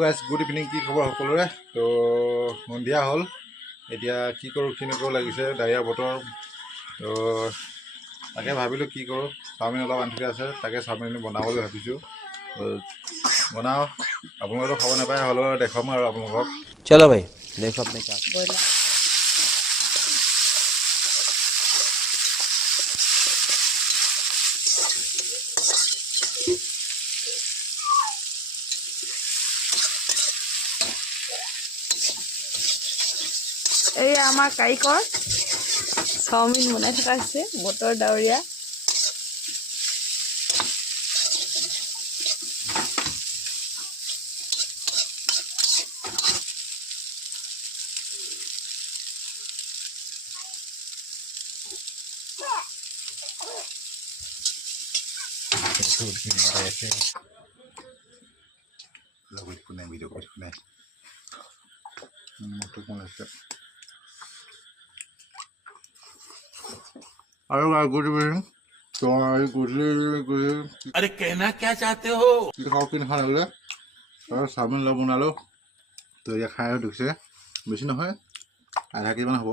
Guys good evening, কি খবৰ সকলোৰে? তো সন্ধিয়া হ'ল, এতিয়া কি কৰোঁ কি নকৰোঁ লাগিছে, ডাৱৰীয়া বতৰ। তো তাকে ভাবিলোঁ কি কৰোঁ, চাওমিন অলপ আনি থৈ আছে, তাকে চাওমিন বনাবলৈ ভাবিছোঁ। বনাওঁ, আপোনালোকেতো খাব নাপায়, হ'লেও দেখুৱাম আৰু আপোনালোকক। चलो भाई देखो अपने क्या এই আমাৰ কাৰিকৰ চাওমিন বনাই থকা আছে, বতৰ ডাৱৰীয়া। ভিডিঅ' কৰি শুনে আৰু গুড ইভিনিং। তো গধূলি अरे कहना क्या चाहते हो? কি খাওঁ কি নাখাওঁ লাগিলে আৰু চাওমিন অলপ বনালোঁ। তো এতিয়া খাই ঢুকিছে, বেছি নহয়, আধা কেজিমান হ'ব।